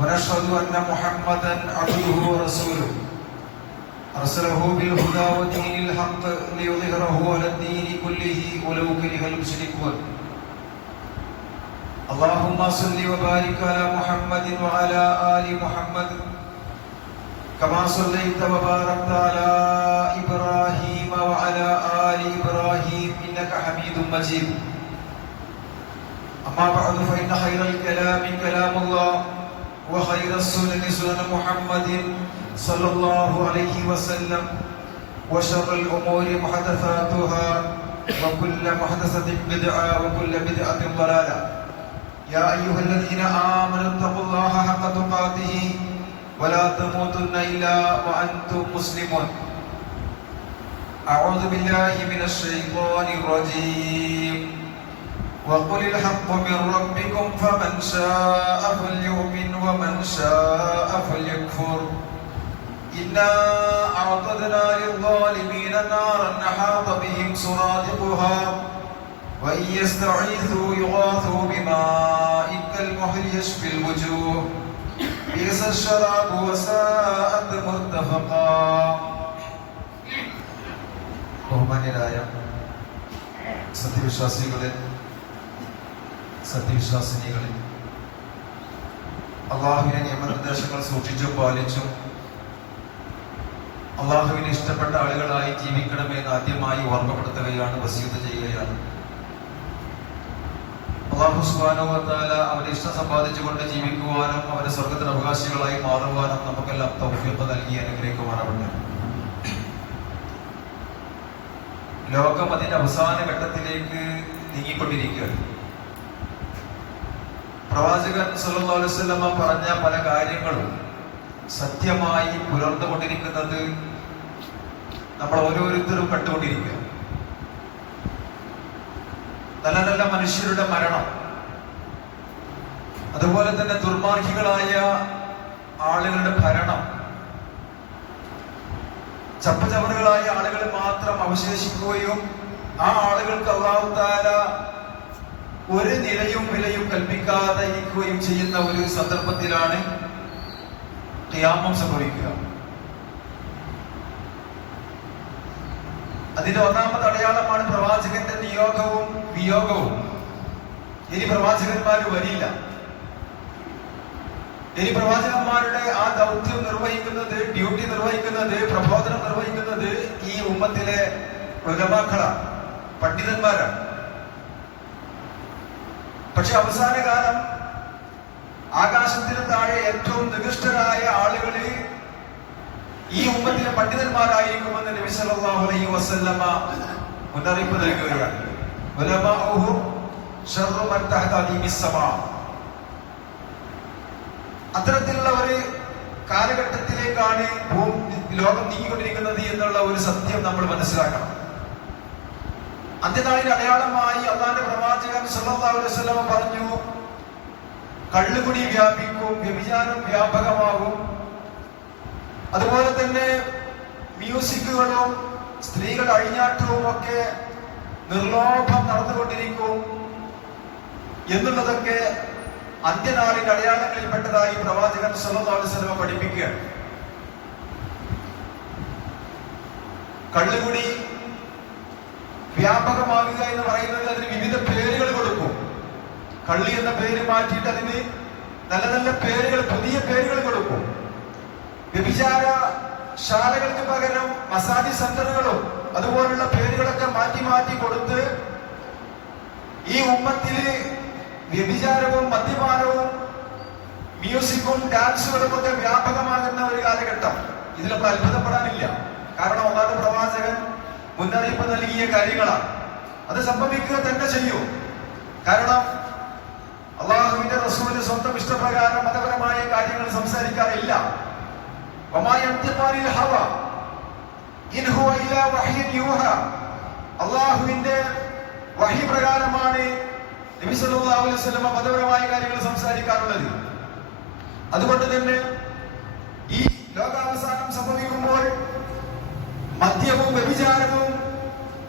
ونشهد أن محمدا عبده ورسوله. أرسله بالهدى ودين الحق ليظهره على الدين كله ولو كره المشركون. اللهم صل وبارك على محمد وعلى آل محمد. كما صليت وباركت على إبراهيم وعلى آل إبراهيم إنك حميد مجيد. أما بعد فإن خير الكلام كلام الله. وخير السنن سنن محمد صلى الله عليه وسلم وشر الأمور محدثاتها وكل محدثة بدعة وكل بدعة ضلالة. يا أيها الذين آمنوا اتقوا الله حق تقاته ولا تموتن إلا وأنتم مسلمون. أعوذ بالله من الشيطان الرجيم. وقل الحق من ربكم فمن شاء فليؤمن ومن شاء فليكفر إنا أعتدنا للظالمين نارا أحاط بهم سرادقها وإن يستعيثوا يغاثوا بماء كالمهل يشفي الوجوه بئس الشراب وساءت مرتفقا ബഹുമാന്യരായ സത്യവിശ്വാസികളെ സത്യവിശ്വാസിനികളിൽ അള്ളാഹുവിനെ നിയമനിർദ്ദേശങ്ങൾ സൂക്ഷിച്ചും പാലിച്ചും അള്ളാഹുവിന് ഇഷ്ടപ്പെട്ട ആളുകളായി ജീവിക്കണമെന്ന് ആദ്യമായി ഓർമ്മപ്പെടുത്തുകയാണ് വസീത് ചെയ്യുകയാണ്. അള്ളാഹു സുബാനുവത്താല അവരെ ഇഷ്ടം സമ്പാദിച്ചുകൊണ്ട് ജീവിക്കുവാനും അവരെ സ്വർഗത്തിന് അവകാശികളായി മാറുവാനും നമുക്കെല്ലാം തൗഫീഖ് നൽകി അനുഗ്രഹിക്കുവാനാവട്ടെ ലോകം അതിന്റെ അവസാന ഘട്ടത്തിലേക്ക് നീങ്ങിക്കൊണ്ടിരിക്കുകയാണ്. പ്രവാചകൻ സല്ലല്ലാഹു അലൈഹി പറഞ്ഞ പല കാര്യങ്ങളും സത്യമായി പുലർന്നുകൊണ്ടിരിക്കുന്നത് നമ്മൾ ഓരോരുത്തരും കണ്ടുകൊണ്ടിരിക്കുക. നല്ല നല്ല മനുഷ്യരുടെ മരണം അതുപോലെ തന്നെ ദുർമാർഗികളായ ആളുകളുടെ ഭരണം ചപ്പചവറുകളായ ആളുകൾ മാത്രം അവശേഷിക്കുകയും ആ ആളുകൾക്ക് അള്ളാഹുത്താല ഒരു നിലയും വിലയും കൽപ്പിക്കാതെ ഇരിക്കുകയും ചെയ്യുന്ന ഒരു സന്ദർഭത്തിലാണ് ക്യാമം സംഭവിക്കുക. അതിന്റെ ഒന്നാമത്തെ അടയാളമാണ് പ്രവാചകന്റെ നിയോഗവും വിയോഗവും. ഇനി പ്രവാചകന്മാർ വരില്ല. ഇനി പ്രവാചകന്മാരുടെ ആ ദൗത്യം നിർവഹിക്കുന്നത് ഡ്യൂട്ടി നിർവഹിക്കുന്നത് പ്രബോധനം നിർവഹിക്കുന്നത് ഈ ഉമ്മത്തിലെ ഉലമാക്കളാണ് പണ്ഡിതന്മാരാണ്. പക്ഷെ അവസാന കാലം ആകാശത്തിന് താഴെ ഏറ്റവും നികൃഷ്ടരായ ആളുകളിൽ ഈ ഉമ്മത്തിലെ പണ്ഡിതന്മാരായിരിക്കുമെന്ന് നബി സല്ലല്ലാഹു അലൈഹി വസല്ലമ മുന്നറിയിപ്പ് നൽകുകയാണ്. ഉലമാഉഹും ശർറു മൻ തഹത അദീമിസ് സമാ അത്തരത്തിലുള്ള ഒരു കാലഘട്ടത്തിലേക്കാണ് ലോകം നീങ്ങിക്കൊണ്ടിരിക്കുന്നത് എന്നുള്ള ഒരു സത്യം നമ്മൾ മനസ്സിലാക്കണം. അന്ത്യനാളിന്റെ അടയാളമായി അള്ളാന്റെ പ്രവാചകൻ വസല്ലമ പറഞ്ഞു കള്ളുകുടി വ്യാപിക്കും വ്യഭിചാരം വ്യാപകമാകും. അതുപോലെ തന്നെ മ്യൂസിക്കുകളും സ്ത്രീകൾ അഴിഞ്ഞാട്ടവും ഒക്കെ നിർലോഭം നടന്നുകൊണ്ടിരിക്കും. എന്നുള്ളതൊക്കെ അന്ത്യനാളിന്റെ അടയാളങ്ങളിൽപ്പെട്ടതായി പ്രവാചകൻ വസല്ലമ പഠിപ്പിക്കുകയാണ്. കള്ളുകുടി വ്യാപകമാകുക എന്ന് പറയുന്നത് അതിന് വിവിധ പേരുകൾ കൊടുക്കും. കള്ളി എന്ന പേര് മാറ്റിയിട്ട് അതിന് നല്ല നല്ല പേരുകൾ പുതിയ പേരുകൾ കൊടുക്കും. വ്യഭിചാര ശാലകൾക്ക് പകരം മസാജ് സെന്ററുകളും അതുപോലുള്ള പേരുകളൊക്കെ മാറ്റി മാറ്റി കൊടുത്ത് ഈ ഉമ്മത്തിൽ വ്യഭിചാരവും മദ്യപാനവും മ്യൂസിക്കും ഡാൻസുകളും ഒക്കെ വ്യാപകമാകുന്ന ഒരു കാലഘട്ടം. ഇതിലൊക്കെ അത്ഭുതപ്പെടാനില്ല. കാരണം ഒന്നാമത് പ്രവാചകൻ മുന്നറിയിപ്പ് നൽകിയ കാര്യങ്ങളാണ്. അത് സംഭവിക്കുക തന്നെ ചെയ്യൂ. കാരണം അള്ളാഹുവിന്റെ റസൂലിന് സ്വന്തം ഇഷ്ടപ്രകാരം മതപരമായ കാര്യങ്ങൾ സംസാരിക്കാറില്ല. അള്ളാഹുവിന്റെ വഹി പ്രകാരമാണ് നബി സല്ലല്ലാഹു അലൈഹി വസല്ലമ മതപരമായ കാര്യങ്ങൾ സംസാരിക്കാറുള്ളത്. അതുകൊണ്ട് തന്നെ ഈ ലോകാവസാനം സംഭവിക്കുമ്പോൾ മദ്യവും വ്യഭിചാരവും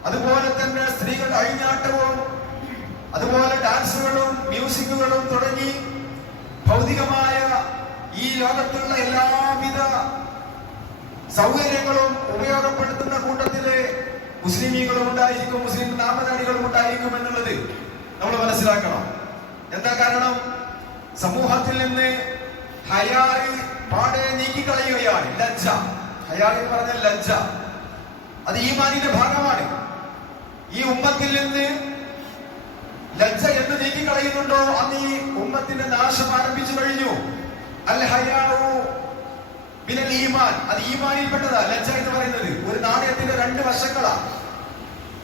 അതുപോലെ തന്നെ സ്ത്രീകളുടെ അഴിഞ്ഞാട്ടവും അതുപോലെ ഡാൻസുകളും മ്യൂസിക്കുകളും തുടങ്ങി ഭൗതികമായ ഈ ലോകത്തുള്ള എല്ലാവിധ സൗകര്യങ്ങളും ഉപയോഗപ്പെടുത്തുന്ന കൂട്ടത്തിൽ മുസ്ലിമീങ്ങളും ഉണ്ടായിരിക്കും മുസ്ലിം നാമധാരികളും ഉണ്ടായിരിക്കും എന്നുള്ളത് നമ്മൾ മനസ്സിലാക്കണം. എന്താ കാരണം? സമൂഹത്തിൽ നിന്ന് ഹയാറി പാടെ നീക്കിക്കളയുകയാണ് ലജ്ജ. ഹയാറി പറഞ്ഞ ലജ്ജ. അത് ഈ മാനിന്റെ ഭാഗമാണ്. ഈ ഉമ്മത്തിൽ നിന്ന് ലജ്ജ എന്ന് നീക്കിക്കളയുന്നുണ്ടോ? അന്ന് ഈ ഉമ്മത്തിന്റെ നാശം ആരംഭിച്ചു കഴിഞ്ഞു. അൽ ഹയാറു മിനൽ ഈമാൻ. അത് ഈമാനിൽപ്പെട്ടതാ ലജ്ജ എന്ന് പറയുന്നത്. ഒരു നാണയത്തിന്റെ രണ്ട് വശങ്ങളാ.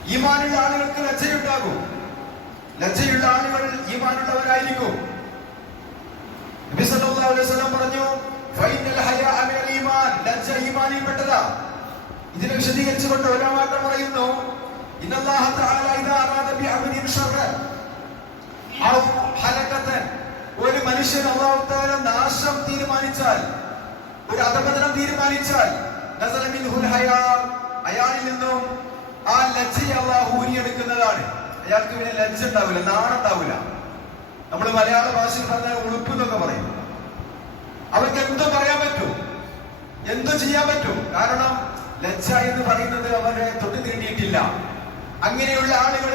ഈമാനുള്ള ആളുകൾക്ക് ലജ്ജയുണ്ടാകും. ലജ്ജയുള്ള ആളുകൾ ഈമാനുള്ളവരായിരിക്കും. നബി സല്ലല്ലാഹു അലൈഹി വസല്ലം പറഞ്ഞു ഫൈനൽ ഹയാ മിനൽ ഈമാൻ. ലജ്ജ ഈമാനിൽപ്പെട്ടതാ. ഇതിനെ വിശദീകരിച്ചുകൊണ്ട് ഉലമാക്കൾ പറയുന്നു. ഒരു മനുഷ്യൻ നാശം തീരുമാനിച്ചാൽ ഒരു അധപതനം തീരുമാനിച്ചാൽ അയാളിൽ നിന്നും ആ ലജ്ജയെ അള്ളാഹു ഊരിയെടുക്കുന്നതാണ്. അയാൾക്ക് പിന്നെ ലജ്ജ ഉണ്ടാവില്ല നാണുണ്ടാവില്ല നമ്മൾ മലയാള ഭാഷയിൽ പറഞ്ഞാൽ ഉളുപ്പ് എന്നൊക്കെ പറയും. അവർക്ക് എന്തോ പറയാൻ പറ്റും? എന്തോ ചെയ്യാൻ പറ്റും? കാരണം ലജ്ജ എന്ന് പറയുന്നത് അവരെ തൊട്ടു തീണ്ടിയിട്ടില്ല അങ്ങനെയുള്ള ആളുകൾ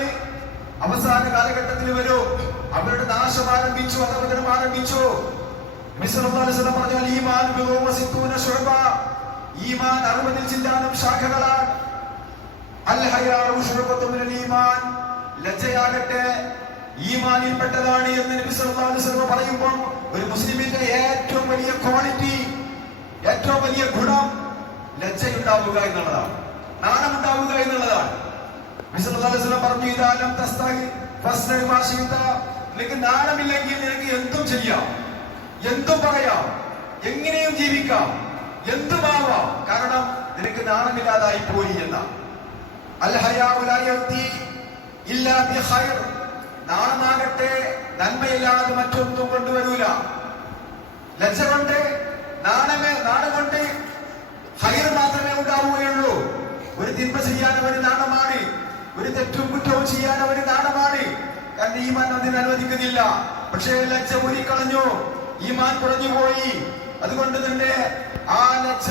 അവസാന കാലഘട്ടത്തിൽ വരും. അവരുടെ നാശം ആരംഭിച്ചു അധപതനം ആരംഭിച്ചു. പറഞ്ഞാൽ ഈമാൻ ലജ്ജയാകട്ടെ ഈമാനിൽപ്പെട്ടതാണ് എന്ന് നബി സല്ലല്ലാഹു അലൈഹി പറയുമ്പോൾ ഒരു മുസ്ലിമിന്റെ ഏറ്റവും വലിയ ക്വാളിറ്റി ഏറ്റവും വലിയ ഗുണം ലജ്ജയുണ്ടാവുക എന്നുള്ളതാണ്. നാണമുണ്ടാവുക എന്നുള്ളതാണ്. പറഞ്ഞു ഇദാ ലം തസ്തഹി ഫസ്നഇ മാ ശിഇത നിനക്ക് നാണമില്ലെങ്കിൽ നിനക്ക് എന്തും ചെയ്യാം. എന്തും പറയാം. എങ്ങനെയും ജീവിക്കാം. എന്തുമാവാം കാരണം നിനക്ക് നാണമില്ലാതായി പോയി എന്ന നാണമാകട്ടെ നന്മയില്ലാതെ മറ്റൊന്നും കൊണ്ടുവരൂല. ലജ്ജ കൊണ്ട് നാണമേ നാണം കൊണ്ട് തിന്മ ചെയ്യാൻ അവന് നാണമാണ്. ഒരു തെറ്റും കുറ്റവും ചെയ്യാൻ അവന് നാണമാണ്. കാരണം ഈമാൻ അതിന് അനുവദിക്കുന്നില്ല. പക്ഷേ ലജ്ജ ഊരിക്കളഞ്ഞു ഈമാൻ കുറഞ്ഞു പോയി. അതുകൊണ്ട് തന്നെ ആ ലജ്ജ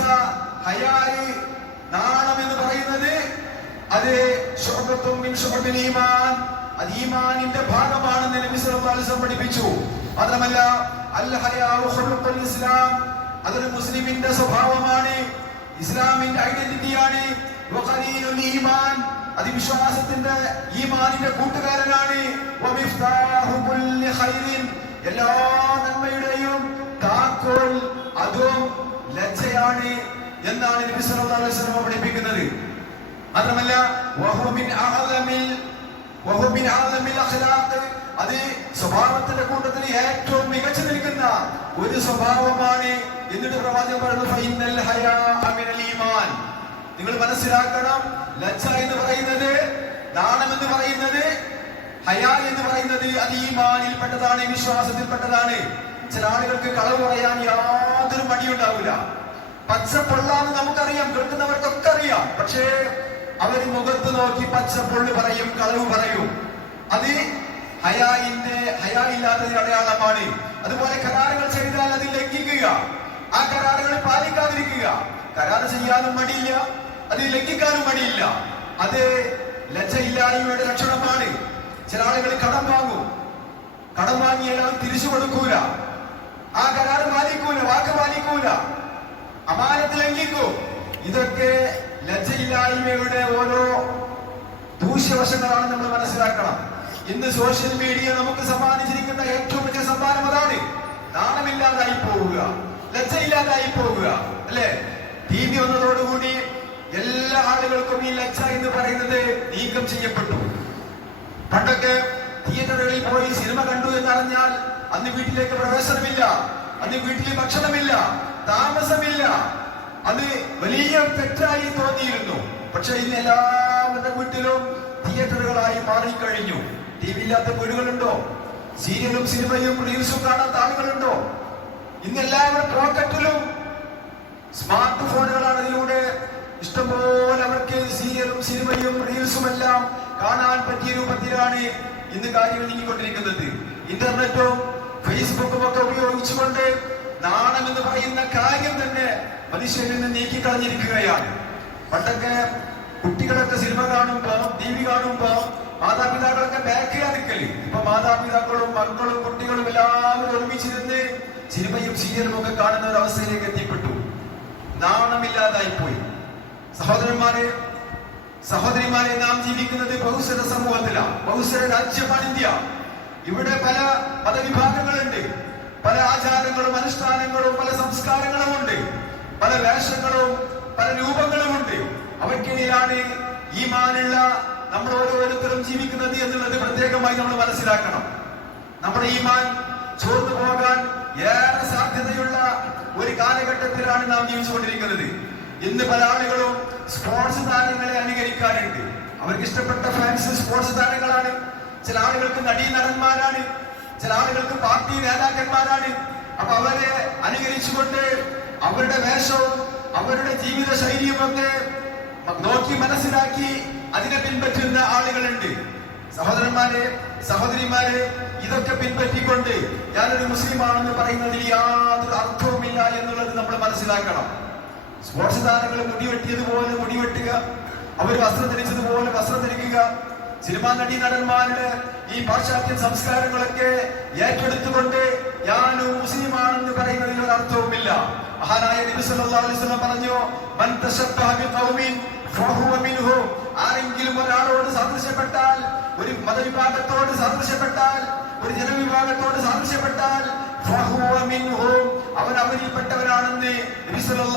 ഹയായി നാണം എന്ന് പറയുന്നത് അത് ഈമാൻ. അത് ഈമാനിന്റെ ഭാഗമാണെന്ന് നബി സല്ലല്ലാഹു അലൈഹി വസല്ലം പഠിപ്പിച്ചു. മാത്രമല്ല അൽ ഹയാഉ ഇസ്ലാം. അതൊരു മുസ്ലിമിന്റെ സ്വഭാവമാണ്. ഇസ്ലാമിന്റെ ഐഡന്റിറ്റിയാണ്. ഈമാൻ അതിവിശ്വാസത്തിന്റെ ഈമാനിന്റെ കൂട്ടുകാരനാണ്. എല്ലാ നന്മയുടെയും താക്കോൽ അതും ലജ്ജയാണ് എന്നാണ് നബി സല്ലല്ലാഹു അലൈഹി വസല്ലം പഠിപ്പിക്കുന്നത്. മാത്രമല്ല വഹു മിൻ അഅലമിൽ വഹു അഖ്ലാഖ്. അത് സ്വഭാവത്തിന്റെ കൂട്ടത്തിൽ ഏറ്റവും മികച്ചു നിൽക്കുന്ന ഒരു സ്വഭാവമാണ്. എന്നിട്ട് പ്രവാചകൻ പറയുന്നു ഫൈനൽ ഹയാ മിനൽ ഈമാൻ. നിങ്ങൾ മനസ്സിലാക്കണം. ലജ്ജ എന്ന് പറയുന്നത് ദാനം എന്ന് പറയുന്നത് ഹയാ എന്ന് പറയുന്നത് അത് ഈമാനിൽപ്പെട്ടതാണ് വിശ്വാസത്തിൽപ്പെട്ടതാണ്. ചില ആളുകൾക്ക് കളവ് പറയാൻ യാതൊരു മടിയുണ്ടാവില്ല. പച്ചപ്പൊള്ളാന്ന് നമുക്കറിയാം കേൾക്കുന്നവർക്കൊക്കെ അറിയാം. പക്ഷേ അവർ മുഖത്ത് നോക്കി പച്ചപ്പൊള്ളു പറയും കളവ് പറയും. അത് ഹയായിന്റെ ഹയാ ഇല്ലാത്തതിന് അടയാളമാണ്. അതുപോലെ കരാറുകൾ ചെയ്താൽ അത് ലംഘിക്കുക. ആ കരാറുകൾ പാലിക്കാതിരിക്കുക. കരാർ ചെയ്യാനും മടിയില്ല. അത് ലംഘിക്കാനും മടിയില്ല അത് ലജ്ജയില്ലായ്മയുടെ ലക്ഷണമാണ്. ചില ആളുകൾ കടം വാങ്ങും. കടം വാങ്ങിയാൽ തിരിച്ചു കൊടുക്കൂല. ആ കരാർ പാലിക്കൂല വാക്ക് പാലിക്കൂല. അമാനത്ത് ലംഘിക്കും. ഇതൊക്കെ ലജ്ജയില്ലായ്മയുടെ ഓരോ ദൂഷ്യവശങ്ങളാണ് നമ്മൾ മനസ്സിലാക്കണം. ഇന്ന് സോഷ്യൽ മീഡിയ നമുക്ക് സമ്മാനിച്ചിരിക്കുന്ന ഏറ്റവും വലിയ സമ്മാനം അതാണ്. നാണമില്ലാതായി പോവുക. ലജ്ജയില്ലാതായി പോവുക. അല്ലെ? ടി വി വന്നതോടുകൂടി എല്ലാ ആളുകൾക്കും ഈ ലജ്ജ എന്ന് പറയുന്നത് നീക്കം ചെയ്യപ്പെട്ടു. പണ്ടൊക്കെ തിയേറ്ററുകളിൽ പോയി സിനിമ കണ്ടു എന്നറിഞ്ഞാൽ അന്ന് വീട്ടിലേക്ക് പ്രവേശനമില്ല അന്ന് വീട്ടിൽ ഭക്ഷണമില്ല താമസമില്ല. അത് വലിയ തെറ്റായി തോന്നിയിരുന്നു. പക്ഷെ ഇന്ന് എല്ലാവരുടെ വീട്ടിലും തിയേറ്ററുകളായി മാറിക്കഴിഞ്ഞു. ടി വി ഇല്ലാത്ത വീടുകളുണ്ടോ? സീരിയലും സിനിമയും റീൽസും കാണാത്ത ആളുകളുണ്ടോ? ഇന്ന് എല്ലാവരുടെ പോക്കറ്റിലും സ്മാർട്ട് ഫോണുകളാണ് ഇതിലൂടെ ഇഷ്ടംപോലെ അവർക്ക് സീരിയലും സിനിമയും റീൽസും എല്ലാം കാണാൻ പറ്റിയ രൂപത്തിലാണ് ഇന്ന് കാര്യങ്ങൾ നീങ്ങിക്കൊണ്ടിരിക്കുന്നത്. ഇന്റർനെറ്റും ഫേസ്ബുക്കും ഒക്കെ ഉപയോഗിച്ചുകൊണ്ട് നാണം എന്ന് പറയുന്ന കാര്യം തന്നെ മനുഷ്യരിൽ നിന്ന് നീക്കിക്കളഞ്ഞിരിക്കുകയാണ്. പണ്ടൊക്കെ കുട്ടികളൊക്കെ സിനിമ കാണുമ്പോ ടി വി കാണുമ്പോ മാതാപിതാക്കളൊക്കെ ബാക്കിയാ നിൽക്കൽ ഇപ്പൊ മാതാപിതാക്കളും മക്കളും കുട്ടികളും എല്ലാവരും ഒരുമിച്ചിരുന്ന് സിനിമയും സീരിയലും ഒക്കെ കാണുന്ന ഒരു അവസ്ഥയിലേക്ക് എത്തിപ്പെട്ടു. നാണമില്ലാതായി പോയി സഹോദരന്മാരെ സഹോദരിമാരെ നാം ജീവിക്കുന്നത് ബഹുസ്വര സമൂഹത്തിലാണ്. ബഹുസ്വര രാജ്യമാണ് ഇന്ത്യ. ഇവിടെ പല മതവിഭാഗങ്ങളുണ്ട് പല ആചാരങ്ങളും അനുഷ്ഠാനങ്ങളും പല സംസ്കാരങ്ങളും ഉണ്ട് പല വേഷങ്ങളും പല രൂപങ്ങളും ഉണ്ട് അവയ്ക്കിടയിലാണ് ഈ മാനുള്ള നമ്മൾ ഓരോരുത്തരും ജീവിക്കുന്നത് എന്നുള്ളത് പ്രത്യേകമായി നമ്മൾ മനസ്സിലാക്കണം. നമ്മുടെ ഈ മാൻ ചോർന്നു പോകാൻ ഏറെ സാധ്യതയുള്ള ഒരു കാലഘട്ടത്തിലാണ് നാം ജീവിച്ചുകൊണ്ടിരിക്കുന്നത്. ഇന്ന് പല ആളുകളും സ്പോർട്സ് താരങ്ങളെ അനുകരിക്കാറുണ്ട് അവർക്ക് ഇഷ്ടപ്പെട്ട ഫാൻസ് സ്പോർട്സ് താരങ്ങളാണ്. ചില ആളുകൾക്ക് നടീ നടന്മാരാണ്. ചില ആളുകൾക്ക് പാർട്ടി നേതാക്കന്മാരാണ്. അപ്പൊ അവരെ അനുകരിച്ചുകൊണ്ട് അവരുടെ വേഷവും അവരുടെ ജീവിത ശൈലിയും ഒക്കെ നോക്കി മനസ്സിലാക്കി അതിനെ പിൻപറ്റുന്ന ആളുകളുണ്ട്. സഹോദരന്മാരെ സഹോദരിമാരെ ഇതൊക്കെ പിൻപറ്റിക്കൊണ്ട് ഞാനൊരു മുസ്ലിമാണെന്ന് പറയുന്നതിൽ യാതൊരു അർത്ഥവുമില്ല എന്നുള്ളത് നമ്മൾ മനസ്സിലാക്കണം. മുടിവെട്ടിയതുപോലെ മുടി വെട്ടുക അവർ വസ്ത്രം ധരിച്ചതുപോലെ വസ്ത്രം ധരിക്കുക. സിനിമാ നടി നടന്മാരുടെ ഈ പാശ്ചാത്യ സംസ്കാരങ്ങളൊക്കെ ഏറ്റെടുത്തുകൊണ്ട് ഞാനും മുസ്ലിമാണെന്ന് പറയുന്നതിൽ ഒരു അർത്ഥവുമില്ല. മഹാനായ നബി സല്ലല്ലാഹു അലൈഹി വസല്ലം പറഞ്ഞു മൻ തശബ്ബഹ ബിഖൗമിൻ ഫഹുവ മിൻഹു. ആരെങ്കിലും ഒരാളോട് സാദൃശ്യപ്പെട്ടാൽ ഒരു മതവിഭാഗത്തോട് സാദൃശ്യപ്പെട്ടാൽ ഒരു ജനവിഭാഗത്തോട് സാദൃശ്യപ്പെട്ടാൽ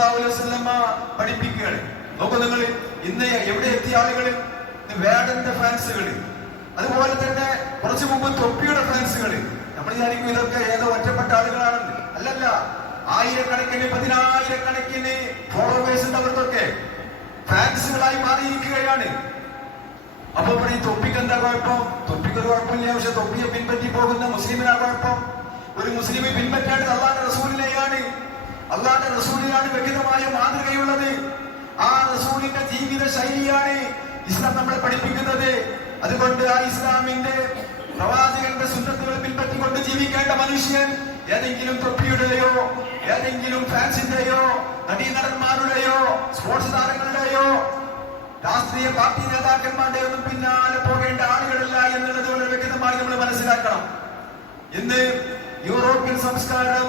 അവൻ വസല്ലമ പഠിപ്പിക്കുകയാണ്. നോക്കൂ നിങ്ങൾ ഇന്ന് എവിടെ എത്തിയ ആളുകൾ വേടന്റെ ഫാൻസുകൾ അതുപോലെ തന്നെ കുറച്ചു മുമ്പ് തൊപ്പിയുടെ ഫാൻസുകൾ നമ്മൾ വിചാരിക്കും ഇതൊക്കെ ഏതോ ഒറ്റപ്പെട്ട ആളുകളാണെന്ന്. അല്ലല്ല ആയിരക്കണക്കിന് പതിനായിരക്കണക്കിന് ഫോളോവേഴ്സ് ഉണ്ട് അവർക്കൊക്കെ. ഫാൻസുകളായി മാറിയിരിക്കുകയാണ്. അപ്പൊ ഇവിടെ ഈ തൊപ്പിക്ക് എന്താ കുഴപ്പം? തൊപ്പിക്ക് ഒരു കുഴപ്പമില്ല പക്ഷെ തൊപ്പിയെ പിൻപറ്റി പോകുന്ന മുസ്ലിമിനാ കുഴപ്പം? ഒരു മുസ്ലിമെ പിൻപറ്റേണ്ടത് അള്ളാന്റെ റസൂലിനെയാണ് അള്ളാന്റെ റസൂലിനാണ് വ്യക്തമായ മാതൃകയുള്ളത്. ആ റസൂലിന്റെ ജീവിത ശൈലിയാണ് ഇസ്ലാം നമ്മളെ പഠിപ്പിക്കുന്നത്. അതുകൊണ്ട് ആ ഇസ്ലാമിന്റെ പ്രവാചകന്റെ സുന്നത്തുകൾ പിൻപറ്റിക്കൊണ്ട് ജീവിക്കേണ്ട മനുഷ്യൻ ഏതെങ്കിലും തൊപ്പിയുടെയോ ഏതെങ്കിലും ഫാൻസിന്റെയോ നടീനടന്മാരുടെയോ സ്പോർട്സ് താരങ്ങളുടെയോ രാഷ്ട്രീയ പാർട്ടി നേതാക്കന്മാരുടെ ഒന്നും പിന്നാലെ പോകേണ്ട ആളുകളല്ല എന്നുള്ളത് വളരെ വ്യക്തമായി നമ്മൾ മനസ്സിലാക്കണം. ഇന്ന് യൂറോപ്യൻ സംസ്കാരം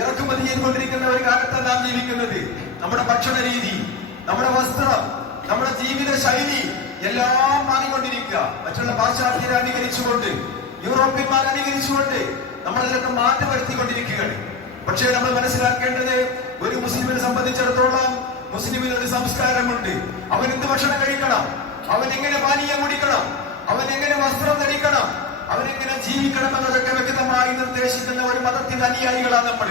ഇറക്കുമതി ചെയ്തുകൊണ്ടിരിക്കുന്ന ഒരു കാലത്താണ് നാം ജീവിക്കുന്നത്. നമ്മുടെ ഭക്ഷണ രീതി നമ്മുടെ വസ്ത്രം നമ്മുടെ ജീവിത ശൈലി എല്ലാം മാറിക്കൊണ്ടിരിക്കുക. മറ്റുള്ള പാശ്ചാത്യരെ അനുകരിച്ചുകൊണ്ട് യൂറോപ്യന്മാർ അനുകരിച്ചുകൊണ്ട് നമ്മളെല്ലാം മാറ്റം വരുത്തിക്കൊണ്ടിരിക്കുകയാണ് പക്ഷേ നമ്മൾ മനസ്സിലാക്കേണ്ടത് ഒരു മുസ്ലിമിനെ സംബന്ധിച്ചിടത്തോളം മുസ്ലിമിന് ഒരു സംസ്കാരമുണ്ട്. അവൻ എന്ത് ഭക്ഷണം കഴിക്കണം? അവൻ എങ്ങനെ പാനീയം കുടിക്കണം? അവൻ എങ്ങനെ വസ്ത്രം ധരിക്കണം? അവൻ എങ്ങനെ ജീവിക്കണം എന്നതൊക്കെ വ്യക്തമായി നിർദ്ദേശിക്കുന്ന ഒരു മതത്തിന്റെ അനുയായികളാണ് നമ്മൾ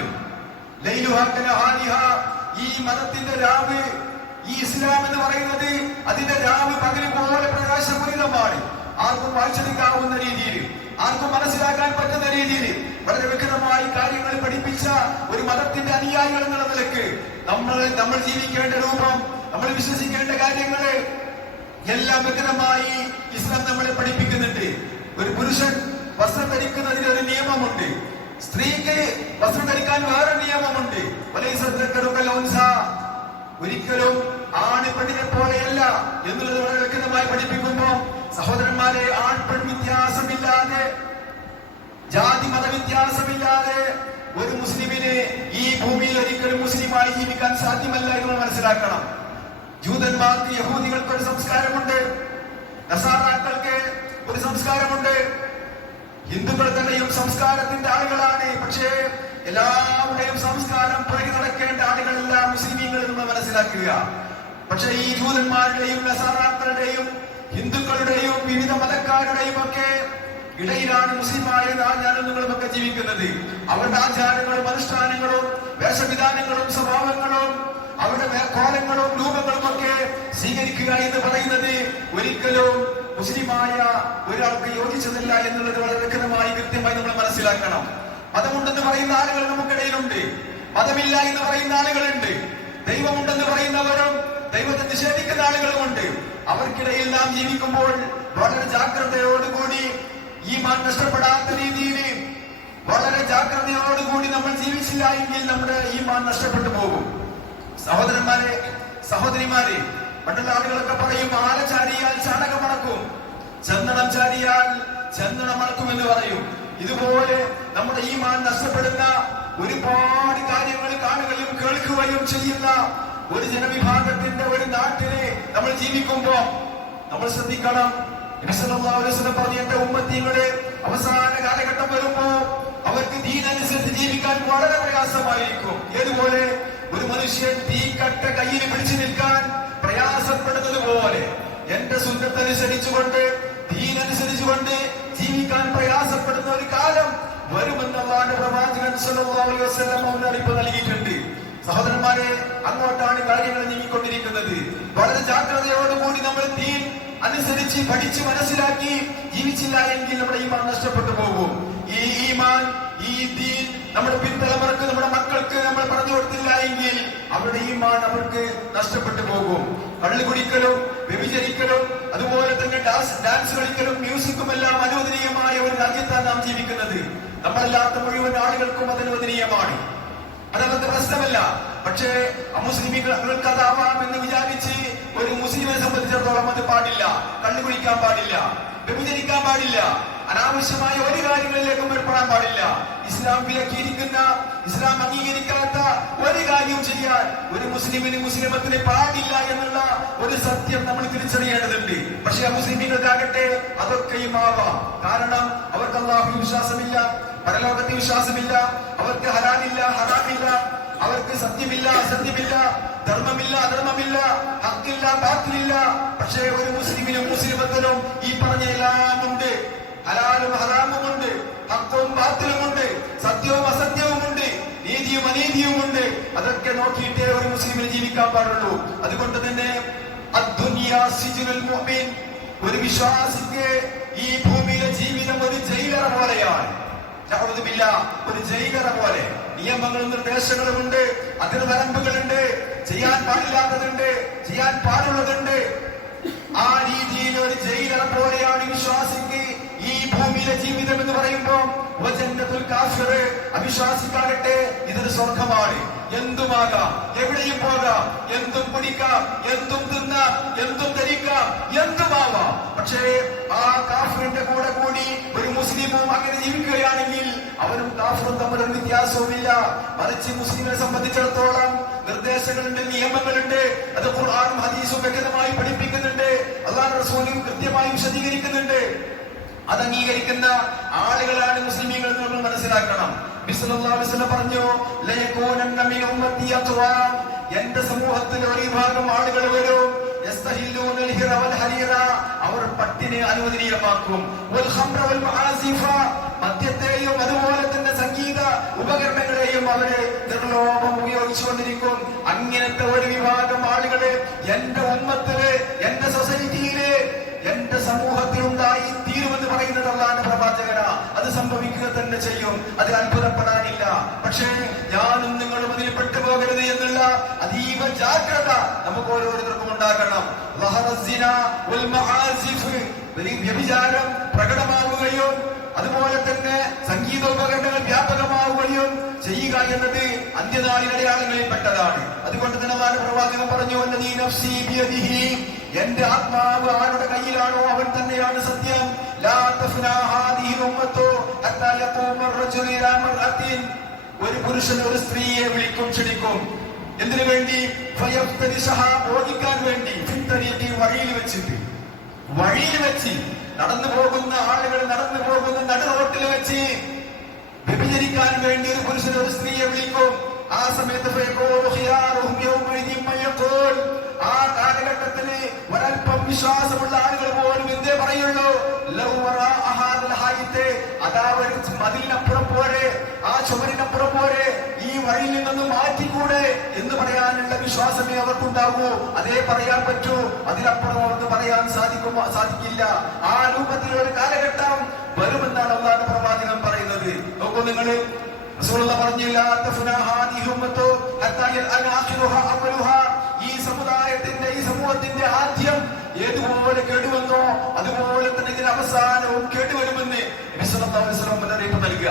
ഈ മതത്തിന്റെ രാവ് ഈ ഇസ്ലാം എന്ന് പറയുന്നത് അതിന്റെ രാവ് പകൽ പോലെ പ്രകാശപൂരിതമാണ്. ആർക്കും വായിച്ചെടുക്കാവുന്ന രീതിയിൽ ആർക്കും മനസ്സിലാക്കാൻ പറ്റുന്ന രീതിയിൽ വളരെ വ്യക്തമായി കാര്യങ്ങൾ പഠിപ്പിച്ച ഒരു മതത്തിന്റെ അനുയായികൾ എന്നുള്ള നിലയ്ക്ക് നമ്മൾ നമ്മൾ ജീവിക്കേണ്ട രൂപം നമ്മൾ വിശ്വസിക്കേണ്ട കാര്യങ്ങൾ എല്ലാം വ്യക്തമായി ഇസ്ലാം നമ്മളെ പഠിപ്പിക്കുന്നുണ്ട്. ഒരു പുരുഷൻ വസ്ത്രം ധരിക്കുന്നതിന് ഒരു നിയമമുണ്ട്. സ്ത്രീക്ക് വസ്ത്രം ധരിക്കാൻ വേറെ നിയമമുണ്ട്. ഒരിക്കലും ആണ് പെണ്ണിനെ പോലെയല്ല എന്നുള്ളത് വളരെ വ്യക്തമായി പഠിപ്പിക്കുമ്പോൾ സഹോദരന്മാരെ ആൺ പെൺ വ്യത്യാസമില്ലാതെ ജാതി മത വ്യത്യാസമില്ലാതെ ഒരു മുസ്ലിമിന് ഈ ഭൂമിയിൽ ഒരിക്കലും മുസ്ലിമായി ജീവിക്കാൻ സാധ്യമല്ല എന്ന് മനസ്സിലാക്കണം. ജൂതന്മാർക്ക് യഹൂദികൾക്ക് ഒരു സംസ്കാരമുണ്ട്. നസാറാക്കൾക്ക് ഒരു സംസ്കാരമുണ്ട്. ഹിന്ദുക്കൾ തന്നെയും സംസ്കാരത്തിന്റെ ആളുകളാണ്. പക്ഷേ എല്ലാവരുടെയും സംസ്കാരം പുറകെ നടക്കേണ്ട ആളുകളല്ല മുസ്ലിമീങ്ങൾ നമ്മൾ മനസ്സിലാക്കുക. പക്ഷേ ഈ ജൂതന്മാരുടെയും നസാറാക്കളുടെയും ഹിന്ദുക്കളുടെയും വിവിധ മതക്കാരുടെയും ഒക്കെ ഇടയിലാണ് മുസ്ലിമായ ആചാരങ്ങളും ഒക്കെ ജീവിക്കുന്നത്. അവരുടെ ആചാരങ്ങളും അനുഷ്ഠാനങ്ങളും വേഷവിധാനങ്ങളും സ്വഭാവങ്ങളും അവരുടെ കോലങ്ങളും രൂപങ്ങളും ഒക്കെ സ്വീകരിക്കുക എന്ന് പറയുന്നത് ഒരിക്കലും മുസ്ലിമായ ഒരാൾക്ക് യോജിച്ചതില്ല എന്നുള്ളത് വളരെ വ്യക്തമായി കൃത്യമായി നമ്മൾ മനസ്സിലാക്കണം. മതമുണ്ടെന്ന് പറയുന്ന ആളുകൾ നമുക്കിടയിലുണ്ട്. മതമില്ല എന്ന് പറയുന്ന ആളുകളുണ്ട്. ദൈവമുണ്ടെന്ന് പറയുന്നവരും ദൈവത്തെ നിഷേധിക്കുന്ന ആളുകളുമുണ്ട്. അവർക്കിടയിൽ നാം ജീവിക്കുമ്പോൾ വളരെ ജാഗ്രതയോടുകൂടി ഈ മാൻ നഷ്ടപ്പെടാത്ത രീതിയിൽ വളരെ ജാഗ്രതയോടുകൂടി നമ്മൾ ജീവിച്ചില്ല എങ്കിൽ നമ്മുടെ ഈ മാൻ നഷ്ടപ്പെട്ടു പോകും. സഹോദരന്മാരെ സഹോദരിമാരെ പണ്ടുള്ള ആളുകളൊക്കെ പറയും ആല ചാരിയാൽ ചാണകം മണക്കും ചന്ദനം ചാരിയാൽ ചന്ദനം മണക്കും എന്ന് പറയും. ഇതുപോലെ നമ്മുടെ ഈ മാൻ നഷ്ടപ്പെടുന്ന ഒരുപാട് കാര്യങ്ങൾ കാണുകയും കേൾക്കുകയും ചെയ്യുന്ന ഒരു ജനവിഭാഗത്തിന്റെ ഒരു നാട്ടിലെ നമ്മൾ ജീവിക്കുമ്പോ നമ്മൾ ശ്രദ്ധിക്കണം. പറഞ്ഞ എന്റെ ഉമ്മത്തിയുടെ അവസാന കാലഘട്ടം വരുമ്പോ അവർക്ക് ദീനനുസരിച്ച് ജീവിക്കാൻ വളരെ പ്രയാസമായിരിക്കും. ഏതുപോലെ? ഒരു മനുഷ്യൻ തീക്കട്ട കയ്യിൽ പിടിച്ചു നിൽക്കാൻ പ്രയാസപ്പെടുന്നത് പോലെ എന്റെ സുന്നത്തനുസരിച്ചുകൊണ്ട് ദീനനുസരിച്ചുകൊണ്ട് ജീവിക്കാൻ പ്രയാസപ്പെടുന്ന ഒരു കാലം വരുമെന്ന് അള്ളാന്റെ പ്രവാചകൻ സല്ലല്ലാഹു വസല്ലം മുന്നറിയിപ്പ് നൽകിയിട്ടുണ്ട്. സഹോദരന്മാരെ അങ്ങോട്ടാണ് കാര്യങ്ങൾ നീങ്ങിക്കൊണ്ടിരിക്കുന്നത്. വളരെ ജാഗ്രതയോടുകൂടി നമ്മൾ തീൻ അനുസരിച്ച് പഠിച്ച് മനസ്സിലാക്കി ജീവിച്ചില്ല എങ്കിൽ നമ്മുടെ ഈമാൻ നഷ്ടപ്പെട്ടു പോകും. ഈ ഈമാൻ ഈ ദീൻ നമ്മുടെ പിൻതലമുറക്ക് നമ്മുടെ മക്കൾക്ക് നമ്മൾ പറഞ്ഞു കൊടുത്തില്ല എങ്കിൽ അവരുടെ ഈ ഈമാൻ അവർക്ക് നഷ്ടപ്പെട്ടു പോകും. കള്ളി കുടിക്കലും വ്യഭിചരിക്കലും അതുപോലെ തന്നെ ഡാൻസ് ഡാൻസ് കളിക്കലും മ്യൂസിക്കും എല്ലാം അനുവദനീയമായ ഒരു രാജ്യത്താണ് നാം ജീവിക്കുന്നത്. നമ്മളല്ലാത്ത മുഴുവൻ ആളുകൾക്കും അത് അനുവദനീയമാണ്. പ്രശ്നമല്ല. പക്ഷേ അമുസ്ലിമികൾക്ക് അതാവാം എന്ന് വിചാരിച്ച് ഒരു മുസ്ലിമിനെ സംബന്ധിച്ചിടത്തോളം അത് പാടില്ല. കള്ളി കുടിക്കാൻ പാടില്ല. വ്യഭിചരിക്കാൻ പാടില്ല. അനാവശ്യമായ ഒരു കാര്യങ്ങളിലേക്കും ഏർപ്പെടാൻ പാടില്ല. ഇസ്ലാം വിലക്കിയിരിക്കുന്ന ഇസ്ലാം അംഗീകരിക്കാത്ത ഒരു കാര്യവും ചെയ്യാൻ ഒരു മുസ്ലിമിന് മുസ്ലിമത്തിന് പാടില്ല എന്നുള്ള ഒരു സത്യം നമ്മൾ തിരിച്ചറിയേണ്ടതുണ്ട്. പക്ഷെ മുസ്ലിമീങ്ങൾക്കാകട്ടെ അതൊക്കെയും ആവാം. കാരണം അവർക്ക് അള്ളാഹു വിശ്വാസമില്ല പരലോകത്തെ വിശ്വാസമില്ല അവർക്ക് ഹലാലില്ല ഹറാമില്ല അവർക്ക് സത്യമില്ല അസത്യമില്ല ധർമ്മമില്ല അധർമ്മമില്ല ഹക്കില്ല ബാത്തിലില്ല. പക്ഷേ ഒരു മുസ്ലിമിനും മുസ്ലിമത്തിനും ഈ പറഞ്ഞ എല്ലാം ഉണ്ട്. ഹലാലും ഹറാമും ഉണ്ട് ഹക്കവും ബാത്തിലും ഉണ്ട് സത്യവും അസത്യവും ഉണ്ട് നീതിയും അനീതിയും ഉണ്ട് അതൊക്കെ നോക്കിയിട്ടേ ഒരു മുസ്ലിമിന് ജീവിക്കാൻ പാടുള്ളൂ. അതുകൊണ്ട് തന്നെ ഒരു വിശ്വാസിക്ക് ഈ ഭൂമിയിലെ ജീവിതം ഒരു ജയിലറ പോലെയാണ്. ഒരു ജയിലറ പോലെ. നിയമങ്ങളും നിർദ്ദേശങ്ങളും ഉണ്ട് അതിന് വരമ്പുകളുണ്ട് ചെയ്യാൻ പാടില്ലാത്തതുണ്ട് ചെയ്യാൻ പാടുള്ളതുണ്ട്. ആ രീതിയിൽ ഒരു ജയിലറ പോലെയാണ് വിശ്വാസിക്ക് ഭൂമിയിലെ ജീവിതം എന്ന് പറയുമ്പോൾ അവിശ്വാസിക്കാകട്ടെ ഇതൊരു സ്വർഗമാണ് എന്തുമാകാം എവിടെയും പോകാം എന്തും കുടിക്കാം എന്തും തിന്നാം എന്തും ധരിക്കാം എന്തുമാവാം പക്ഷേ ആ കാഫിറിന്റെ കൂടെ കൂടി ഒരു മുസ്ലിമും അങ്ങനെ ജീവിക്കുകയാണെങ്കിൽ അവരും കാഫിറും ഒരു വ്യത്യാസവുമില്ല. മറിച്ച് മുസ്ലിമിനെ സംബന്ധിച്ചിടത്തോളം നിർദ്ദേശങ്ങളുണ്ട് നിയമങ്ങളുണ്ട് അത് ഖുർആാനും ഹദീസും വ്യക്തമായി പഠിപ്പിക്കുന്നുണ്ട് അള്ളാഹ് റസൂലും കൃത്യമായി വിശദീകരിക്കുന്നുണ്ട്. അത് അംഗീകരിക്കുന്ന ആളുകളാണ് മുസ്ലിമീങ്ങൾ നമ്മൾ മനസ്സിലാക്കണം. പറഞ്ഞു എന്റെ സമൂഹത്തിൽ ഒരു വിഭാഗം ആളുകൾ വരും. അവർ പട്ടിനെ അനുവദനീയമാക്കും. മദ്യത്തെയും അതുപോലെ തന്നെ സംഗീത ഉപകരണങ്ങളെയും അവർ നിർലോഭം ഉപയോഗിച്ചുകൊണ്ടിരിക്കും. അങ്ങനത്തെ ഒരു വിഭാഗം ആളുകളെ എന്റെ ഉമ്മത്തിൽ എന്റെ സൊസൈറ്റിയിൽ എന്റെ സമൂഹത്തിൽ ഉണ്ടായി തീരുമെന്ന് പറയുന്നത് അള്ളാന്റെ പ്രവാചകന അത് സംഭവിക്കുക തന്നെ ചെയ്യും. അതിൽ അത്ഭുതപ്പെടാനില്ല. പക്ഷേ ഞാനും നിങ്ങളും അതിൽ പെട്ടുപോകരുത് എന്നുള്ള അതീവ ജാഗ്രത നമുക്ക് ഓരോരുത്തർക്കും ഉണ്ടാക്കണം വ്യഭിചാരം പ്രകടമാവുകയും അതുപോലെ തന്നെ സംഗീതോപകരണങ്ങൾ വ്യാപകമാവുകയും ചെയ്യുക എന്നത് അന്ത്യനാളിൽ അടയാളങ്ങളിൽ പെട്ടതാണ് അതുകൊണ്ട് തന്നെ നാല് പ്രവാചകൻ പറഞ്ഞു എന്റെ ആത്മാവ് ആരുടെ കയ്യിലാണോ അവൻ തന്നെയാണ് സത്യം. ലാ തഫ്നാ ഹാദിഹി ഉമ്മത്തു ഹത്താ യഖൂമ الرجل ഇലാ മർഅത്തിൻ ഒരു പുരുഷൻ ഒരു സ്ത്രീയെ വിളിക്കും ക്ഷണിക്കും എന്തിനു വേണ്ടി ഫയഫ്തരിശഹ ബോധിക്കാൻ വേണ്ടി ഫിത്തരീഖി വഴിയിൽ വെച്ചിട്ട് വഴിയിൽ വെച്ച് നടന്നു പോകുന്ന ആളുകൾ നടന്നു പോകുന്ന നട റോട്ടിൽ വെച്ച് വ്യഭിചരിക്കാൻ വേണ്ടി ഒരു പുരുഷൻ ഒരു സ്ത്രീയെ വിളിക്കും ആ സമയത്ത് ഫയഖൂലു ഖിയാറുഹും യൗമഇദിൻ മയഖൂൽ. ആ കാലഘട്ടത്തിന് ഒരല്പം വിശ്വാസമുള്ള ആളുകൾ പോലും എന്തേ പറയുള്ളൂ അതാ മതിലിനപ്പുറം പോരെ ആ ചുമരിനപ്പുറം പോരെ ഈ വഴിയിൽ നിന്നൊന്ന് മാറ്റിക്കൂടെ എന്ന് പറയാനുള്ള വിശ്വാസമേ അവർക്കുണ്ടാകൂ. അതേ പറയാൻ പറ്റൂ. അതിനപ്പുറം അവർക്ക് പറയാൻ സാധിക്കുമോ സാധിക്കില്ല. ആ രൂപത്തിൽ ഒരു കാലഘട്ടം വരുമെന്നാണ് അള്ളാഹ് പ്രവാചകൻ പറയുന്നത്. നോക്കൂ നിങ്ങൾ ഈ സമുദായത്തിന്റെ ഈ സമൂഹത്തിന്റെ ആദ്യം ഏതുപോലെ കേടുവന്നോ അതുപോലെ തന്നെ ഇതിന്റെ അവസാനവും കേടുവരുമെന്ന് മുന്നറിയിപ്പ് നൽകുക.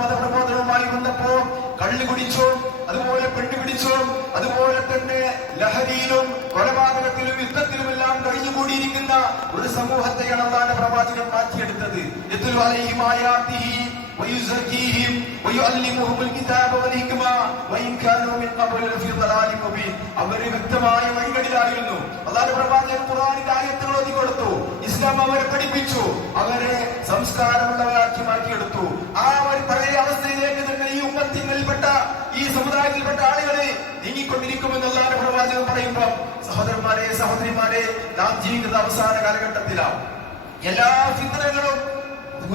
മതപ്രബോധനവുമായി വന്നപ്പോ കള്ളു കുടിച്ചോ അതുപോലെ പെണ്ണു പിടിച്ചോ അതുപോലെ തന്നെ ലഹരിയിലും കൊലപാതകത്തിലും യുദ്ധത്തിലും എല്ലാം കഴിഞ്ഞുകൂടിയിരിക്കുന്ന ഒരു സമൂഹത്തെയാണ് അതാണ് പ്രവാചകൻ മാറ്റിയെടുത്തത്. ويزكيهم ويعلمهم الكتاب والحكمة وإن كانوا من قبل لفي ضلال مبين അവര് വ്യക്തമായ വഴികളിലായിരുന്നു അള്ളാഹു പ്രവാചകൻ ഖുർആനിന്റെ ആയത്തുകൾ ഓതി കൊടുത്തു ഇസ്ലാം അവരെ പഠിപ്പിച്ചു അവരെ സംസ്കാരമുള്ളവരാക്കി മാറ്റിയെടുത്തു ആ ഒരു പഴയ അവസ്ഥയിലേക്ക് തന്നെ ഈ ഉമ്മത്തിങ്ങളിൽപ്പെട്ട ഈ സമുദായത്തിൽപ്പെട്ട ആളുകളെ നീങ്ങിക്കൊണ്ടിരിക്കുമെന്ന് അള്ളാഹു പ്രവാചകൻ പറയുമ്പോൾ സഹോദരന്മാരെ സഹോദരിമാരെ നാം ജീവിക്കുന്ന അവസാന കാലഘട്ടത്തിലാണ് എല്ലാ ഫിത്തനകളും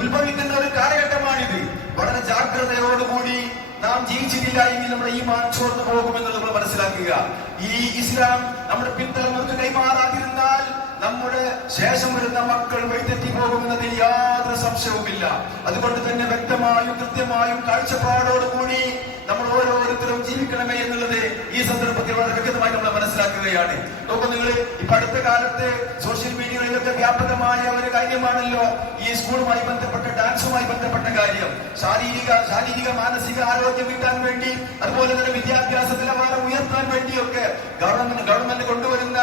ഉത്ഭവിക്കുന്ന ഒരു കാലഘട്ടമാണിത്. വളരെ ജാഗ്രതയോടുകൂടി നാം ജീവിച്ചിട്ടില്ല എങ്കിൽ നമ്മുടെ ഈ മാൻ ചോർന്നു പോകുമെന്ന് നമ്മൾ മനസ്സിലാക്കുക. ഈ ഇസ്ലാം നമ്മുടെ പിന്തലമുർക്ക് കൈമാറാതിരുന്നാൽ നമ്മുടെ ശേഷം വരുന്ന മക്കൾ വഴിതെറ്റി പോകുമെന്നതിൽ യാതൊരു സംശയവുമില്ല. അതുകൊണ്ട് തന്നെ വ്യക്തമായും കൃത്യമായും കാഴ്ചപ്പാടോടുകൂടി നമ്മൾ ഓരോരുത്തരും ജീവിക്കണമേ എന്നുള്ളത് ഈ സന്ദർഭത്തിൽ വളരെ നമ്മൾ നോക്കൂ നിങ്ങൾ ഇപ്പൊ അടുത്ത കാലത്ത് സോഷ്യൽ മീഡിയകളിലൊക്കെ വ്യാപകമായ ഒരു കാര്യമാണല്ലോ ഈ സ്കൂളുമായി ബന്ധപ്പെട്ട ഡാൻസുമായി ബന്ധപ്പെട്ട കാര്യം. ശാരീരിക ശാരീരിക മാനസിക ആരോഗ്യം കിട്ടാൻ വേണ്ടി അതുപോലെ തന്നെ വിദ്യാഭ്യാസ നിലവാരം ഉയർത്താൻ വേണ്ടിയൊക്കെ ഗവൺമെന്റ് ഗവൺമെന്റ് കൊണ്ടുവരുന്ന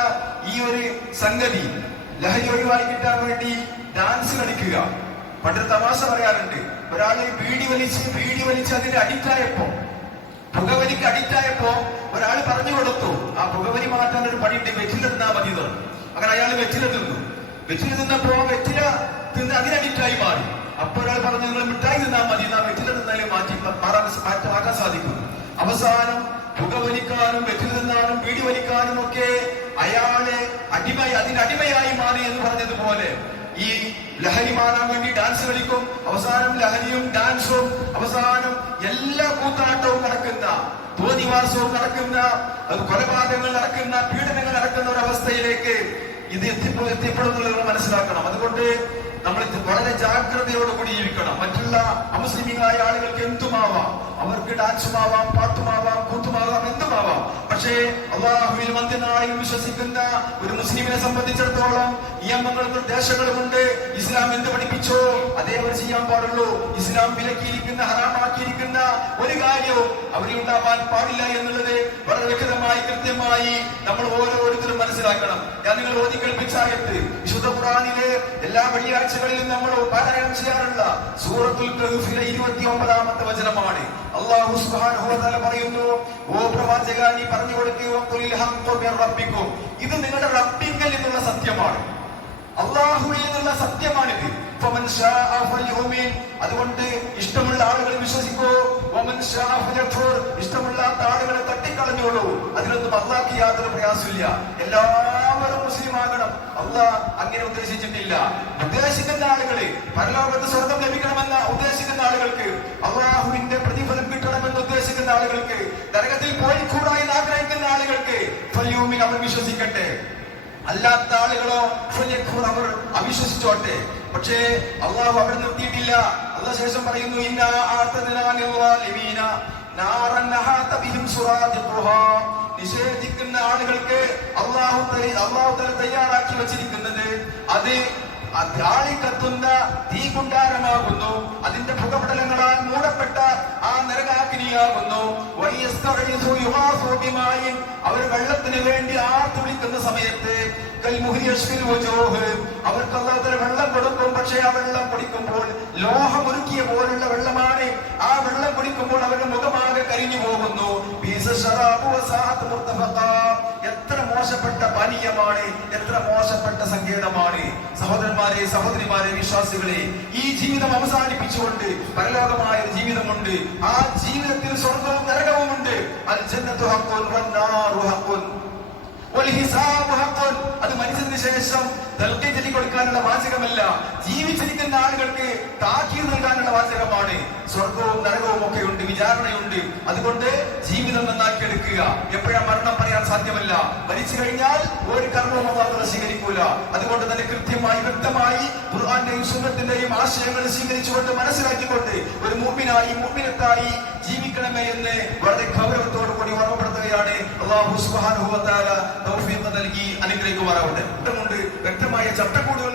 ഈ ഒരു സംഗതി ലഹരി ഒഴിവായി കിട്ടാൻ വേണ്ടി ഡാൻസ് കളിക്കുക. പണ്ട് തമാശ പറയാറുണ്ട്. ഒരാളെ ബീഡി വലിച്ച് ബീഡി വലിച്ച് അതിന്റെ അഡിക്റ്റ് ആയപ്പോ പുകവലിക്ക് അഡിക്റ്റ് ആയപ്പോ ഒരാൾ പറഞ്ഞു കൊടുത്തു ആ പുകവലി മാറ്റാൻ ഒരു പണിയുണ്ട് വെച്ചില തിന്നാ മതി. അങ്ങനെ അയാൾ വെച്ചില തിന്നു. വെച്ചില തിന്നപ്പോ വെച്ചില തിന്ന് അതിന് മാറി. അപ്പൊ ഒരാൾ പറഞ്ഞു നിങ്ങൾ മിഠായി തിന്നാ മതി എന്നാ വെച്ചില തിന്നാലേ മാറ്റി മാറ്റാൻ സാധിക്കും അവസാനം പുകവലിക്കാനും വെച്ചിൽ നിന്നാലും വീടി വലിക്കാനും ഒക്കെ അയാളെ അടിമ അതിന് അടിമയായി മാറി എന്ന് പറഞ്ഞതുപോലെ ഈ ലഹരി മാറാൻ വേണ്ടി ഡാൻസ് കളിക്കും. അവസാനം ലഹരിയും ഡാൻസും അവസാനം എല്ലാ കൂത്താട്ടവും നടക്കുന്ന തോന്നിവാസവും നടക്കുന്ന കൊലപാതകങ്ങൾ നടക്കുന്ന പീഡനങ്ങൾ നടക്കുന്ന ഒരു അവസ്ഥയിലേക്ക് ഇത് എത്തിപ്പോ എത്തിപ്പെടുന്നുള്ളത് മനസ്സിലാക്കണം. അതുകൊണ്ട് നമ്മൾ വളരെ ജാഗ്രതയോടുകൂടി ജീവിക്കണം. മറ്റുള്ള അമുസ്ലിമികളായ ആളുകൾക്ക് എന്തുമാവാം? അവർക്ക് ഡാൻസുമാവാം പാട്ടുമാവാം കൂത്തുമാവാം എന്തുമാവാം. പക്ഷേ അള്ളാഹുവിൽ മന്ദിനാളിൽ വിശ്വസിക്കുന്ന ഒരു മുസ്ലിമിനെ സംബന്ധിച്ചിടത്തോളം നിയമങ്ങളും നിർദ്ദേശങ്ങളുമുണ്ട് ഇസ്ലാം എന്ത് പഠിപ്പിച്ചോ അതേ അവർ ചെയ്യാൻ പാടുള്ളൂ. ഇസ്ലാം വിലക്കിയിരിക്കുന്ന ഹറാമാക്കിയിരിക്കുന്ന ഒരു കാര്യവും അവരിൽ ഉണ്ടാവാൻ പാടില്ല എന്നുള്ളത് വളരെ വ്യക്തമായി കൃത്യമായി നമ്മൾ ഓരോരുത്തരും മനസ്സിലാക്കണം. ഞാൻ നിങ്ങൾ ഓതി കേൾപ്പിച്ചായത്ത് വിശുദ്ധ ഖുറാനിലെ എല്ലാ വെള്ളിയാഴ്ചകളിലും നമ്മൾ പാരായണം ചെയ്യാറുള്ള സൂറത്തുൽ ഇരുപത്തി ഒമ്പതാമത്തെ വചനമാണ്. അള്ളാഹു പറയുന്നു ഓ പ്രവാചക നീ പറഞ്ഞു കൊടുക്കുകയോ ഇത് നിങ്ങളുടെ റബ്ബിങ്കൽ നിന്നുള്ള സത്യമാണ്. അള്ളാഹുവിൽ നിന്നുള്ള സത്യമാണിത്. അതുകൊണ്ട് ഇഷ്ടമുള്ള ആളുകൾ വിശ്വസിക്കോ. ഇഷ്ടമില്ലാത്ത ആളുകളെ തട്ടിക്കളഞ്ഞോളൂ. അതിലൊന്നും അള്ളാഹ് യാതൊരു പ്രയാസമില്ല എല്ലാവരും മുസ്ലിം ആകണം അല്ല അങ്ങനെ ഉദ്ദേശിച്ചിട്ടില്ല. ഉദ്ദേശിക്കുന്ന ആളുകളെ പരലോകത്ത് സ്വർഗം ലഭിക്കണമെന്ന ഉദ്ദേശിക്കുന്ന ആളുകൾക്ക് അള്ളാഹുവിന്റെ പ്രതിഫലം കിട്ടണമെന്ന് ഉദ്ദേശിക്കുന്ന ആളുകൾക്ക് നരകത്തിൽ പോയി കൂടായി ആഗ്രഹിക്കുന്ന ആളുകൾക്ക് ഫൽയൂമിൻ അവർ വിശ്വസിക്കട്ടെ. അല്ലാത്ത ആളുകളോ അവർ അവിശ്വസിച്ചോട്ടെ. പക്ഷേ അള്ളാഹു അവിടെ നിർത്തിയിട്ടില്ല. അള്ള ശേഷം പറയുന്നു ഇന്ന ലിൽവാലിമീന നാറൻ അഹാത ബിഹിം സുറാദിഖുഹാ നിഷേധിക്കുന്ന ആളുകൾക്ക് അള്ളാഹു അള്ളാഹു തല തയ്യാറാക്കി വെച്ചിരിക്കുന്നത് അത് കത്തുന്ന തീ കുണ്ടാരമാകുന്നു അതിന്റെ പുകപടലങ്ങളാൽ മൂടപ്പെട്ട ആ നരകാഗ്നിയാകുന്നു. അവർ വെള്ളത്തിന് വേണ്ടി ആർത്തുവിളിക്കുന്ന സമയത്ത്. അവർക്ക് അല്ലാതെ വെള്ളം കൊടുക്കും പക്ഷേ ആ വെള്ളം കുടിക്കുമ്പോൾ ലോഹം ഒരുക്കിയ പോലുള്ള വെള്ളമാണ് ആ വെള്ളം കുടിക്കുമ്പോൾ അവരുടെ മുഖമാകെ കരിഞ്ഞു പോകുന്നു എത്ര മോശപ്പെട്ട പാനീയമാണ് എത്ര മോശപ്പെട്ട സങ്കേതമാണ്. സഹോദരന്മാരെ സഹോദരിമാരെ വിശ്വാസികളെ ഈ ജീവിതം അവസാനിപ്പിച്ചുകൊണ്ട് പരലോകമായ ഒരു ജീവിതമുണ്ട്. ആ ജീവിതത്തിൽ സ്വർഗവും നരകവുമുണ്ട്. അൽ ജന്നത്തു ഹഖ്ഖുൻ വന്നാറു ഹഖ്ഖുൻ. അത് മനുഷ്യന് ശേഷം തൽക്കീ ചൊല്ലി കൊടുക്കാനുള്ള വാചകമല്ല ജീവിച്ചിരിക്കുന്ന ആളുകൾക്ക് താക്കീത് നൽകാനുള്ള വാചകമാണ്. സ്വർഗവും നരകവും ഒക്കെ ഉണ്ട് വിചാരണയുണ്ട്. അതുകൊണ്ട് ജീവിതം നന്നാക്കി എടുക്കുക എപ്പോഴാ മരണം പറയാൻ സാധ്യമല്ല. മരിച്ചു കഴിഞ്ഞാൽ ഒരു കർമ്മവും അതാത്ര സ്വീകരിക്കൂല. അതുകൊണ്ട് തന്നെ കൃത്യമായി വ്യക്തമായി ഖുർആാന്റെയും സുന്നത്തിന്റെയും ആശയങ്ങൾ സ്വീകരിച്ചുകൊണ്ട് മനസ്സിലാക്കിക്കൊണ്ട് ഒരു മൂപ്പിനായി മൂപ്പിനത്തായി ജീവിക്കണമേ എന്ന് വളരെ ഗൗരവത്തോടു കൂടി ഓർമ്മപ്പെടുത്തുകയാണ് അള്ളാഹു തആല തൗഫീഖ് നൽകി അനുഗ്രഹിക്കുമാറാവട്ടെ. വ്യക്തമായ ചട്ടക്കൂടുകൾ